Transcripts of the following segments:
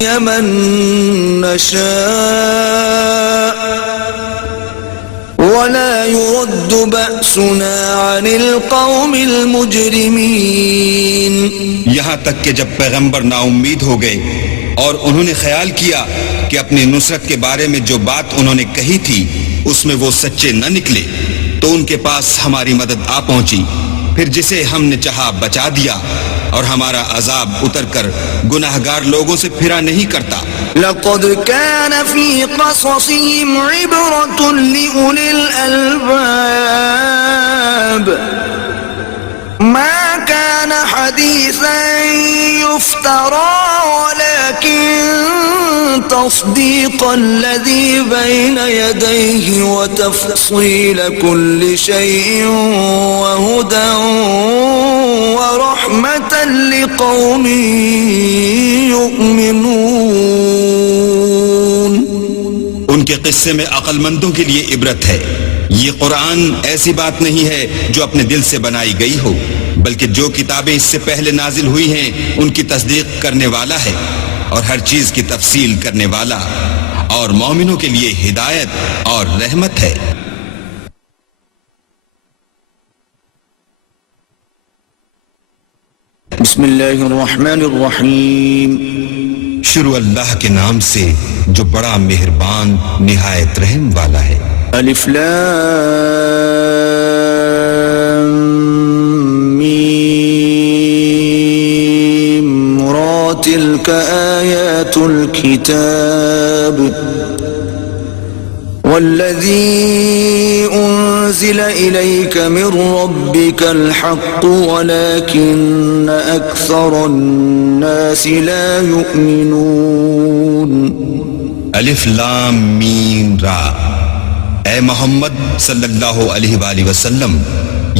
من نشاء ولا يرد بأسنا عن القوم المجرمين. یہاں تک کہ جب پیغمبر نا امید ہو گئے اور انہوں نے خیال کیا کہ اپنی نصرت کے بارے میں جو بات انہوں نے کہی تھی اس میں وہ سچے نہ نکلے تو ان کے پاس ہماری مدد آ پہنچی، پھر جسے ہم نے چاہا بچا دیا، اور ہمارا عذاب اتر کر گناہگار لوگوں سے پھرا نہیں کرتا. لقد كان في قصصهم عبرة لأولي الألباب ما كان حديثا يفترى ولكن تصديق الذي بين يديه وتفصيل كل شيء وهدى ورحمة لقوم يؤمنون. ان کے قصے میں عقل مندوں کے لیے عبرت ہے. یہ قرآن ایسی بات نہیں ہے جو اپنے دل سے بنائی گئی ہو، بلکہ جو کتابیں اس سے پہلے نازل ہوئی ہیں ان کی تصدیق کرنے والا ہے اور ہر چیز کی تفصیل کرنے والا، اور مومنوں کے لیے ہدایت اور رحمت ہے. بسم اللہ الرحمن الرحیم. شروع اللہ کے نام سے جو بڑا مہربان نہایت رحم والا ہے. الف لام میم را تلک آیات الكتاب والذی انزل الیک من ربک الحق ولكن اکثر الناس لا یؤمنون. الف لام میم را. اے محمد صلی اللہ علیہ وآلہ وسلم،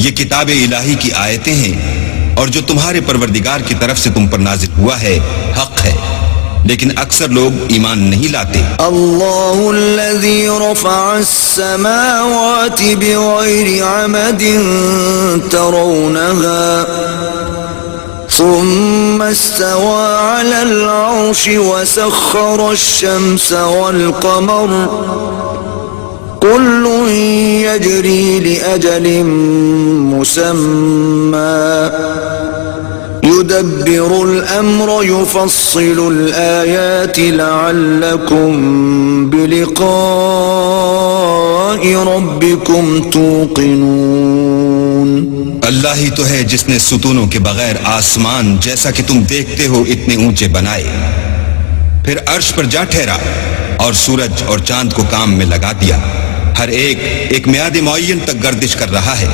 یہ کتاب الہی کی آیتیں ہیں اور جو تمہارے پروردگار کی طرف سے تم پر نازل ہوا ہے حق ہے، لیکن اکثر لوگ ایمان نہیں لاتے. اللہ الذی رفع السماوات بغیر عمد ترونها ثم استوى على العرش وسخر الشمس والقمر كل يجري لأجل مسمى يدبر الأمر يفصل الآيات لعلكم بلقاء ربكم توقنون. اللہ ہی تو ہے جس نے ستونوں کے بغیر آسمان جیسا کہ تم دیکھتے ہو اتنے اونچے بنائے، پھر عرش پر جا ٹھہرا اور سورج اور چاند کو کام میں لگا دیا. ہر ایک میعاد معین تک گردش کر رہا ہے،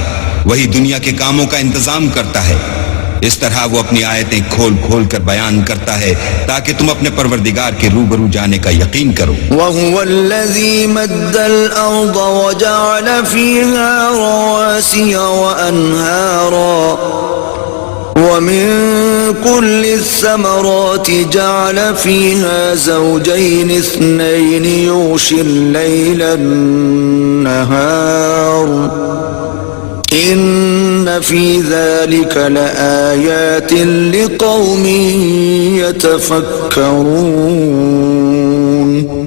وہی دنیا کے کاموں کا انتظام کرتا ہے. اس طرح وہ اپنی آیتیں کھول کھول کر بیان کرتا ہے تاکہ تم اپنے پروردگار کے روبرو جانے کا یقین کرو. وَهُوَ الَّذِي مَدَّ الْأَرْضَ وَجَعَلَ فِيهَا رَوَاسِيَ وَأَنْهَارًا وَمِن كُلِّ الثَّمَرَاتِ جَعَلَ فِيهَا زَوْجَيْنِ اثْنَيْنِ يُغْشِي اللَّيْلَ النَّهَارَ ان فی ذلک لآیات لقوم یتفکرون.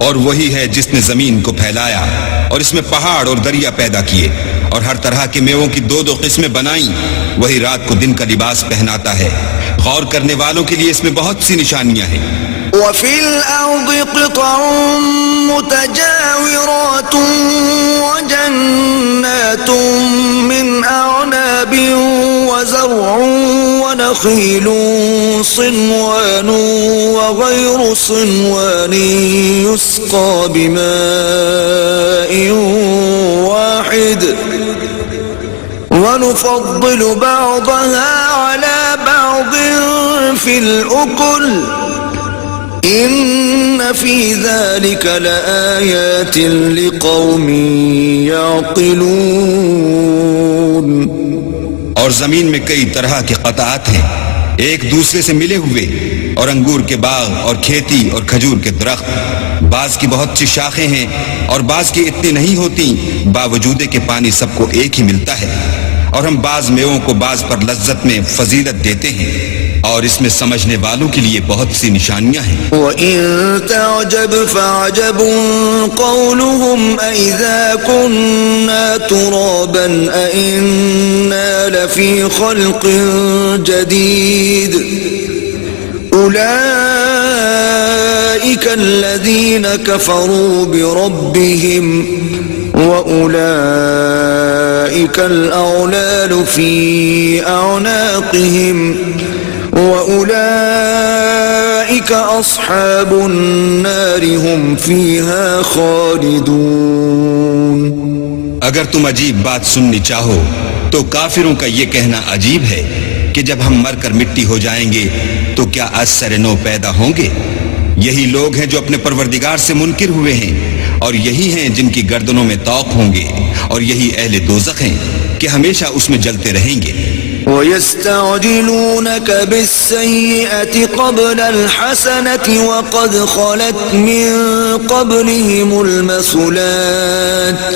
اور وہی ہے جس نے زمین کو پھیلایا اور اس میں پہاڑ اور دریا پیدا کیے اور ہر طرح کے میووں کی دو قسمیں بنائیں. وہی رات کو دن کا لباس پہناتا ہے. غور کرنے والوں کے لیے اس میں بہت سی نشانیاں ہیں. وفي الأرض قطع متجاورات وجنات من أعناب وزرع ونخيل صنوان وغير صنوان يسقى بماء واحد ونفضل بعضها على بعض في الأكل ان فی ذلک لآیات لقوم یعقلون. اور زمین میں کئی طرح کے قطعات ہیں ایک دوسرے سے ملے ہوئے، اور انگور کے باغ اور کھیتی اور کھجور کے درخت. بعض کی بہت سی شاخیں ہیں اور بعض کی اتنی نہیں ہوتی، باوجود کہ پانی سب کو ایک ہی ملتا ہے. اور ہم بعض میووں کو بعض پر لذت میں فضیلت دیتے ہیں. اور اس میں سمجھنے والوں کے لیے بہت سی نشانیاں ہیں۔ وَإِن تَعْجَبْ فَعَجَبٌ قَوْلُهُمْ أَإِذَا كُنَّا تُرَابًا أَإِنَّا لَفِي خَلْقٍ جَدِيدٍ أُولَئِكَ الَّذِينَ كَفَرُوا بِرَبِّهِمْ وَأُولَئِكَ الْأَغْلَالُ فِي أَعْنَاقِهِمْ وَأُولَئِكَ أَصْحَابُ النَّارِ هُمْ فِيهَا خَالِدُونَ۔ اگر تم عجیب بات سننی چاہو تو کافروں کا یہ کہنا عجیب ہے کہ جب ہم مر کر مٹی ہو جائیں گے تو کیا از سر نو پیدا ہوں گے؟ یہی لوگ ہیں جو اپنے پروردگار سے منکر ہوئے ہیں، اور یہی ہیں جن کی گردنوں میں طوق ہوں گے، اور یہی اہل دوزخ ہیں کہ ہمیشہ اس میں جلتے رہیں گے۔ وَيَسْتَعْجِلُونَكَ بِالسَّيِّئَةِ قَبْلَ الْحَسَنَةِ وَقَدْ خَلَتْ مِن قَبْلِهِمُ الْمَثُلَاتُ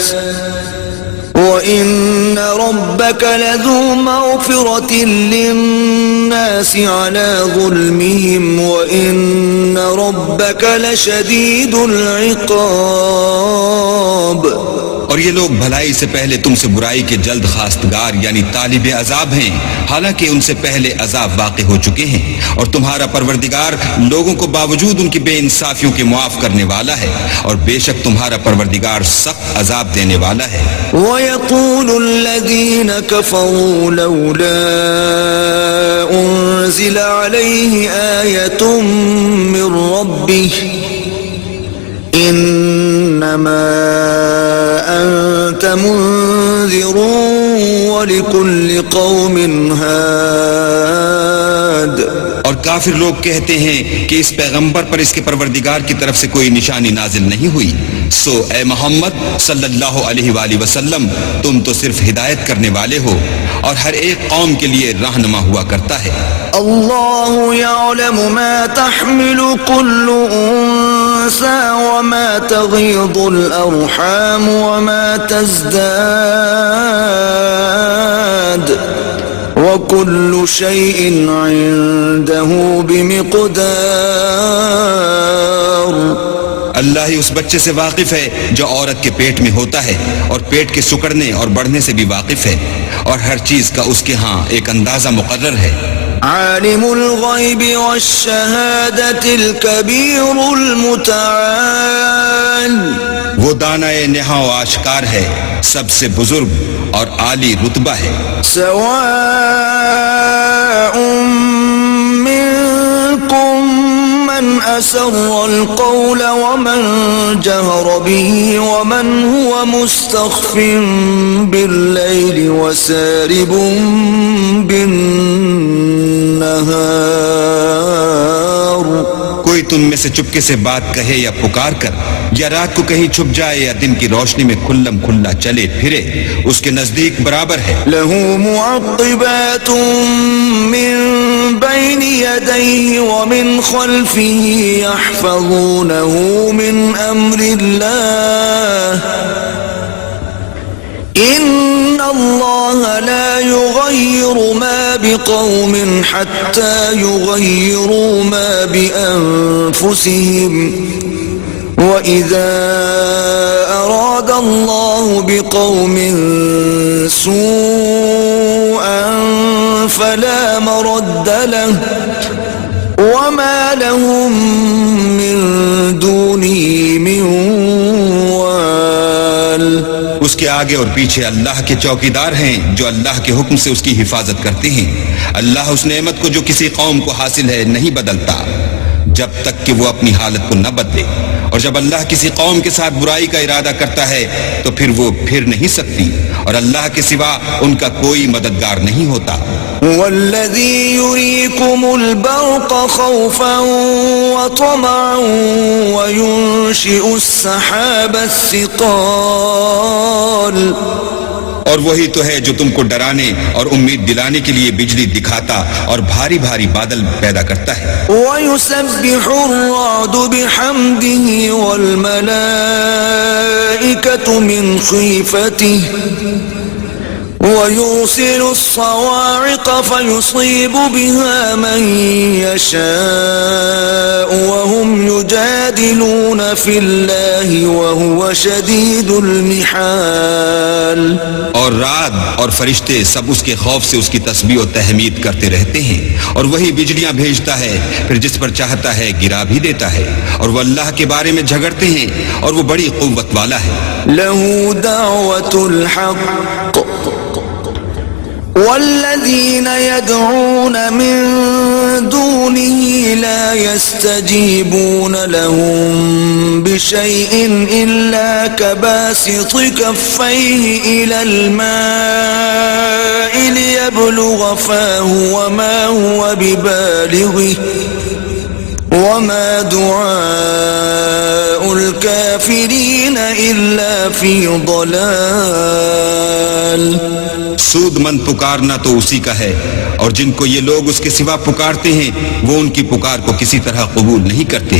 وَإِنَّ رَبَّكَ لَذُو مَغْفِرَةٍ لِلنَّاسِ عَلَى ظُلْمِهِمْ وَإِنَّ رَبَّكَ لَشَدِيدُ الْعِقَابِ۔ اور یہ لوگ بھلائی سے پہلے تم سے برائی کے جلد خواستگار یعنی طالب عذاب ہیں، حالانکہ ان سے پہلے عذاب واقع ہو چکے ہیں، اور تمہارا پروردگار لوگوں کو باوجود ان کی بے انصافیوں کے معاف کرنے والا ہے، اور بے شک تمہارا پروردگار سخت عذاب دینے والا ہے۔ وَيَقُولُ الَّذِينَ كَفَرُوا لَوْلَا أُنزِلَ عَلَيْهِ آيَةٌ مِّن رَّبِّهِ إِنَّمَا أَنتَ مُنذِرٌ وَلِكُلِّ قَوْمٍ هَادٍ۔ اور کافر لوگ کہتے ہیں کہ اس پیغمبر پر اس کے پروردگار کی طرف سے کوئی نشانی نازل نہیں ہوئی، سو اے محمد صلی اللہ علیہ وآلہ وسلم تم تو صرف ہدایت کرنے والے ہو، اور ہر ایک قوم کے لیے رہنما ہوا کرتا ہے۔ اللہ یعلم ما تحمل كل انثى وما تغيض الارحام وما تزداد وكل شيء عنده بمقدار۔ اللہ ہی اس بچے سے واقف ہے جو عورت کے پیٹ میں ہوتا ہے، اور پیٹ کے سکڑنے اور بڑھنے سے بھی واقف ہے، اور ہر چیز کا اس کے ہاں ایک اندازہ مقرر ہے۔ عالم الغیب والشہادۃ الکبیر المتعال۔ وہ دانائے نہا و آشکار ہے، سب سے بزرگ اور عالی رتبہ ہے۔ سواء منکم من اسر القول ومن جهر به ومن هو مستخف باللیل وسارب بالنهار۔ کوئی تم میں سے چپکے سے بات کہے یا پکار کر، یا رات کو کہیں چھپ جائے یا دن کی روشنی میں کھلم کھلا چلے پھرے، اس کے نزدیک برابر ہے۔ له معقبات من بين يديه ومن خلفه يحفظونه من أمر الله إن الله لا يغير ما بقوم حتى يغيروا ما بأنفسهم وَإِذَا أَرَادَ اللَّهُ بِقَوْمٍ سُوءًا فَلَا مَرَدَّ لَهُ وَمَا لَهُم مِّن دُونِهِ مِن وَالٍ۔ اس کے آگے اور پیچھے اللہ کے چوکیدار ہیں جو اللہ کے حکم سے اس کی حفاظت کرتے ہیں۔ اللہ اس نعمت کو جو کسی قوم کو حاصل ہے نہیں بدلتا جب تک کہ وہ اپنی حالت کو نہ بدلے، اور جب اللہ کسی قوم کے ساتھ برائی کا ارادہ کرتا ہے تو پھر وہ پھر نہیں سکتی، اور اللہ کے سوا ان کا کوئی مددگار نہیں ہوتا۔ وَالَّذِي يُرِيكُمُ الْبَرْقَ خَوْفًا وَطَمَعًا وَيُنشِئُ السَّحَابَ الثِّقَالَ۔ اور وہی تو ہے جو تم کو ڈرانے اور امید دلانے کے لیے بجلی دکھاتا اور بھاری بھاری بادل پیدا کرتا ہے۔ وَيُسَبِّحُ الرَّعْدُ بِحَمْدِهِ وَالْمَلَائِكَةُ مِنْ خِيفَتِهِ ويرسل الصواعق فيصيب بها من يشاء وهم يجادلون في الله وهو شديد المحال. اور رعد اور فرشتے سب اس کے خوف سے اس کی تسبیح و تحمید کرتے رہتے ہیں، اور وہی بجلیاں بھیجتا ہے، پھر جس پر چاہتا ہے گرا بھی دیتا ہے، اور وہ اللہ کے بارے میں جھگڑتے ہیں اور وہ بڑی قوت والا ہے. له دعوة الحق والذين يدعون من دونه لا يستجيبون لهم بشيء إلا كباسط كفيه إلى الماء ليبلغ فاه وما هو ببالغه وما دعاء الكافرين إلا في ضلال. سود مند پکارنا تو اسی کا ہے، اور جن کو یہ لوگ اس کے سوا پکارتے ہیں وہ ان کی پکار کو کسی طرح قبول نہیں کرتے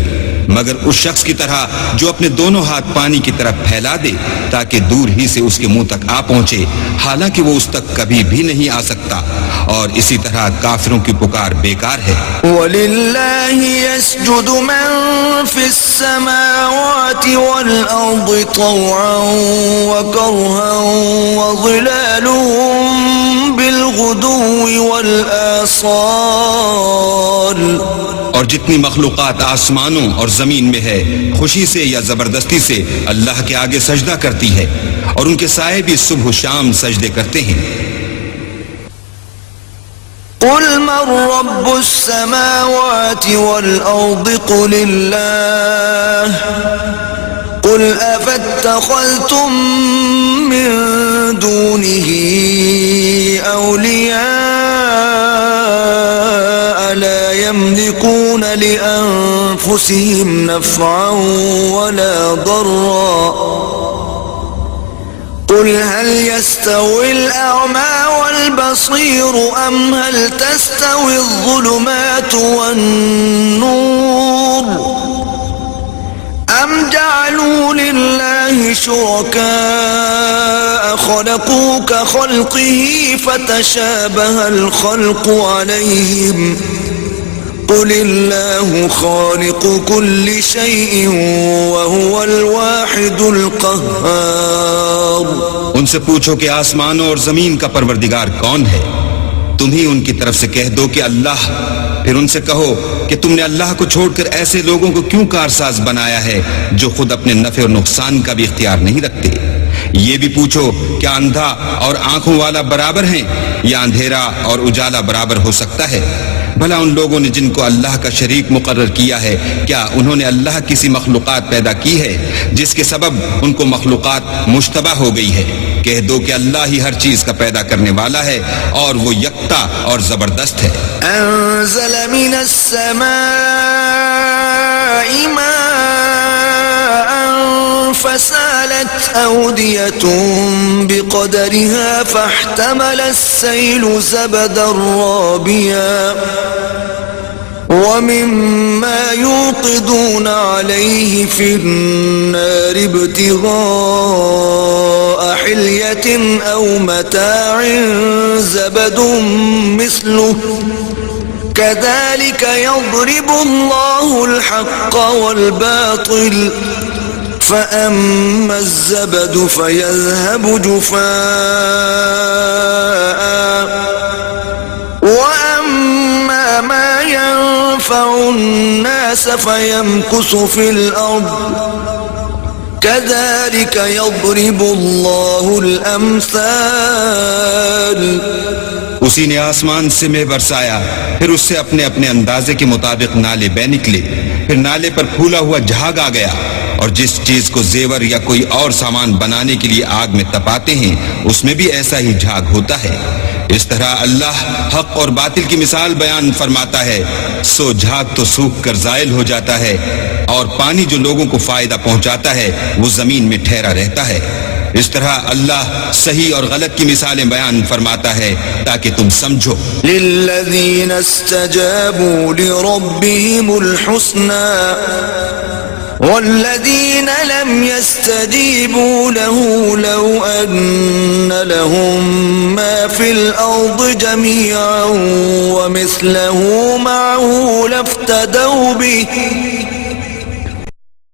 مگر اس شخص کی طرح جو اپنے دونوں ہاتھ پانی کی طرف پھیلا دے تاکہ دور ہی سے اس کے منہ تک آ پہنچے، حالانکہ وہ اس تک کبھی بھی نہیں آ سکتا، اور اسی طرح کافروں کی پکار بیکار ہے. وَلِلَّهِ يَسْجُدُ مَن فِي السَّمَاوَاتِ وَالْأَرْضِ طَوْعًا وَكَرْهًا وَظِلَالُهُم بِالْغُدُوِّ وَالْآصَالِ. اور جتنی مخلوقات آسمانوں اور زمین میں ہے خوشی سے یا زبردستی سے اللہ کے آگے سجدہ کرتی ہے، اور ان کے سائے بھی صبح و شام سجدے کرتے ہیں. قل من رب السماوات والأرض قل الله قل أفاتخذتم من دونه أولياء لا يملكون لأنفسهم نفعا ولا ضرا قل هل يستوي الأعمى والبصير أم هل تستوي الظلمات والنور أم جعلوا لله شركاء خلقوا كخلقه فتشابه الخلق عليهم قل الله خالق كل شيء وهو الواحد القهار. ان سے پوچھو کہ آسمانوں اور زمین کا پروردگار کون ہے؟ تم ہی ان کی طرف سے کہہ دو کہ اللہ. پھر ان سے کہو کہ تم نے اللہ کو چھوڑ کر ایسے لوگوں کو کیوں کارساز بنایا ہے جو خود اپنے نفع اور نقصان کا بھی اختیار نہیں رکھتے؟ یہ بھی پوچھو کیا اندھا اور آنکھوں والا برابر ہیں یا اندھیرا اور اجالا برابر ہو سکتا ہے؟ بھلا ان لوگوں نے جن کو اللہ کا شریک مقرر کیا ہے کیا انہوں نے اللہ کسی مخلوقات پیدا کی ہے جس کے سبب ان کو مخلوقات مشتبہ ہو گئی ہے؟ کہہ دو کہ اللہ ہی ہر چیز کا پیدا کرنے والا ہے اور وہ یکتا اور زبردست ہے. انزل من السماء ماء فسالت أودية بقدرها فاحتمل السيل زبدا رابيا ومما يوقدون عليه في النار ابتغاء حلية أو متاع زبد مثله كذلك يضرب الله الحق والباطل فأما الزبد فيذهب جفاء وأما ما ينفع الناس فيمكث في الأرض كذلك يضرب الله الأمثال. اسی نے آسمان سے مے برسایا، پھر اس سے اپنے اپنے اندازے کے مطابق نالے بہ نکلے، پھر نالے پر پھولا ہوا جھاگ آ گیا، اور جس چیز کو زیور یا کوئی اور سامان بنانے کے لیے آگ میں تپاتے ہیں اس میں بھی ایسا ہی جھاگ ہوتا ہے. اس طرح اللہ حق اور باطل کی مثال بیان فرماتا ہے. سو جھاگ تو سوکھ کر زائل ہو جاتا ہے، اور پانی جو لوگوں کو فائدہ پہنچاتا ہے وہ زمین میں ٹھہرا رہتا ہے. اس طرح اللہ صحیح اور غلط کی مثالیں بیان فرماتا ہے تاکہ تم سمجھو. للذین استجابوا لربهم الحسنى والذين لم يستجيبوا له لو أن لهم ما في الأرض جميعا ومثله معه لافتدوا به